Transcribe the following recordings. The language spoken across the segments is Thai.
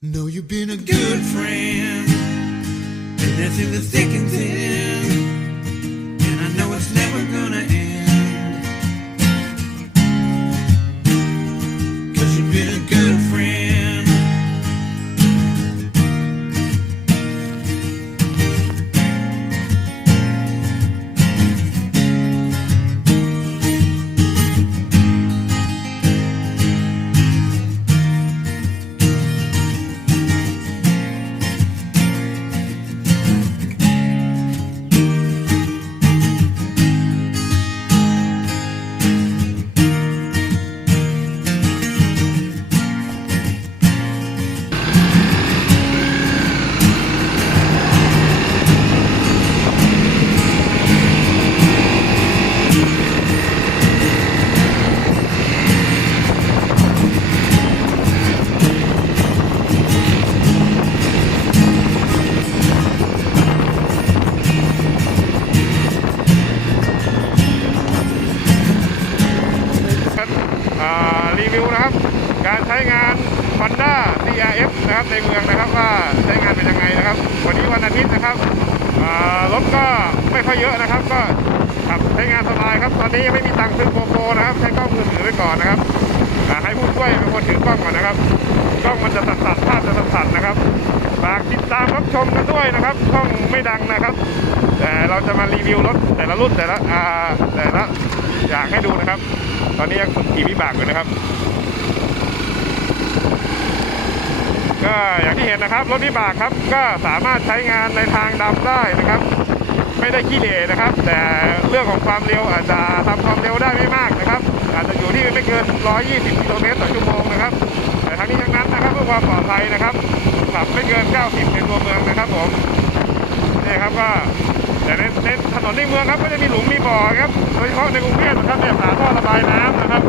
Know you've been a good friend, and that's in the thick and thin. Honda CRF นะครับในเมืองนะครับว่าใช้งานเป็นยังไงนะครับ วันนี้วันอาทิตย์นะครับรถก็ไม่ค่อยเยอะนะครับ ก็ขับใช้งานสบายครับ ตอนนี้ยังไม่มีตังค์ซื้อโกโปนะครับ ใช้กล้องมือถือไว้ก่อนนะครับให้ผู้ช่วยเป็นคนถือกล้องก่อนนะครับกล้องมันจะสั่นๆภาพจะสั่นๆนะครับฝากติดตามรับชมกันด้วยนะครับช่องไม่ดังนะครับ แต่เราจะมารีวิวรถแต่ละรุ่นแต่ละแต่ละอย่างให้ดูนะครับ ตอนนี้ยังฝึกขี่วิบากอยู่นะครับ อย่างที่เห็นนะครับ รถวิบากครับก็สามารถใช้งานในทางดำได้นะครับ ไม่ได้ขี้เหร่นะครับ แต่เรื่องของความเร็วอาจจะทำความเร็วได้ไม่มากนะครับ อาจจะอยู่ที่ไม่เกิน 120 กิโลเมตรต่อชั่วโมงนะครับ แต่ทั้งนี้ทั้งนั้นนะครับเพื่อความปลอดภัยนะครับขับไม่เกิน 90 ในตัวเมืองนะครับผมนี่ครับก็แต่ในในถนนในเมืองครับก็จะมีหลุมมีบ่อครับโดยเฉพาะในกรุงเทพนะครับเนี่ยฝาท่อระบายน้ำนะครับ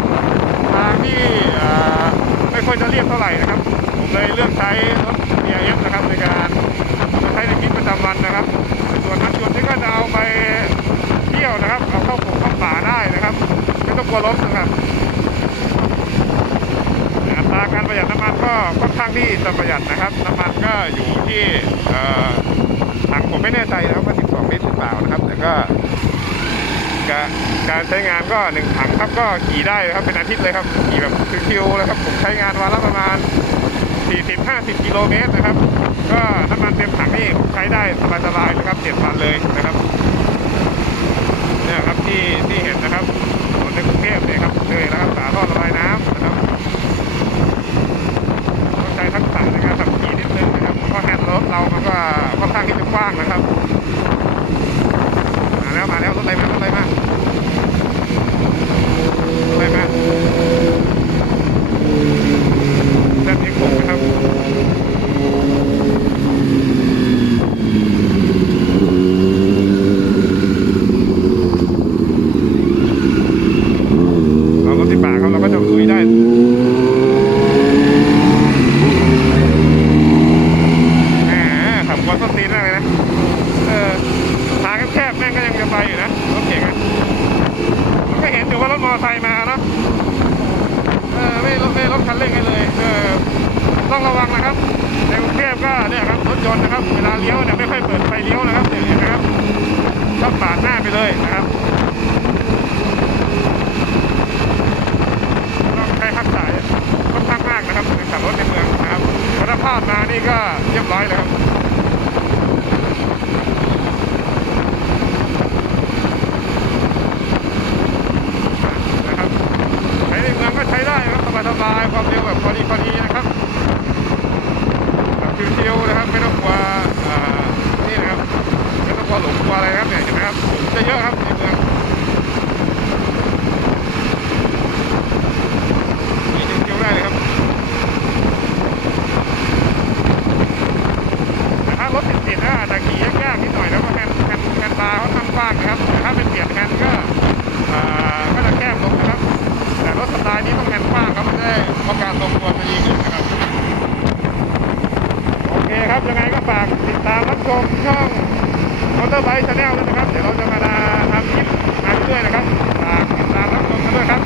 กลัวล้มนะครับอัตราการประหยัดน้ำมันก็ค่อนข้างที่จะประหยัดนะครับ น้ำมันก็อยู่ที่ถังผมไม่แน่ใจนะครับว่า 12 ลิตรหรือเปล่านะครับ แต่ก็การการใช้งานก็หนึ่งถังครับก็ขี่ได้นะครับเป็นอาทิตย์เลยครับขี่แบบชิวๆเลยครับผมใช้งานวันละประมาณ 40-50 กิโลเมตรนะครับ ก็น้ำมันเต็มถังนี่ใช้ได้สบายๆนะครับเจ็ดวันเลยนะครับเนี่ยครับที่ที่เห็นนะครับ พเนี่ยครับเลยนะครับฝาท่อระบายน้ำนะครับต้องใช้ทักษะในการขับขี่นิดนึงนะครับเพราะแฮนด์รถเรามันก็ค่อนข้างที่จะกว้างนะครับ มาแล้วมาแล้วรถอะไรมารถอะไรมารถอะไรมาแซ่บนี้ผมนะครับ เรารถาเราก็จะลุยได้แหมขับกวนส้นตีนมากเลยนะเออทางแคบๆแม่งก็ยังจะไปอยู่นะรถเก่งอะมันก็เห็นอยู่ว่ารถมอเตอร์ไซค์มานะเออไม่รถไม่รถคันเร่งให้เลยเออต้องระวังนะครับในกรุงเทพก็เนี่ยครับรถยนต์นะครับเวลาเลี้ยวเนี่ยไม่ค่อยเปิดไฟเลี้ยวนะครับเนี่ยเห็นไหมครับชอบปาดหน้าไปเลยนะครับต้องใช้ทักษะค่อนข้างมากนะครับในขับรถในเมืองนะครับเพราะถ้าพลาดมานี่ก็เรียบร้อยเลยครับ นะครับใช้ในเมืองก็ใช้ได้ครับสบายๆ ความเร็วแบบพอดีพอดีนะครับแบบชิวๆนะครับไม่ต้องกลัวอ่านี่นะครับไม่ต้องกลัวหลุมกลัวอะไรครับเนี่ยเห็นไหมครับจะเยอะครับในเมืองนี่ชิวๆได้เลยครับแต่ถ้ารถติดๆก็อาจจะขี่ยากๆนิดหน่อยแล้วก็แฮนด์แฮนด์แฮนด์บาเขาทำกว้างนะครับแต่ถ้าเป็นเปลี่ยนแฮนด์ก็อ่าก็จะแคบลงนะครับแต่รถสไตล์นี้ต้องแฮน ได้ประกาศตรงตัวจะดีขึ้นนะครับ โอเคครับยังไงก็ฝากติดตามรับชมช่องมอเตอร์ไบค์ชาแนลด้วยนะครับ เดี๋ยวเราจะมาทำคลิปมาเรื่อยนะครับฝากติดตามรับชมกันด้วยครับ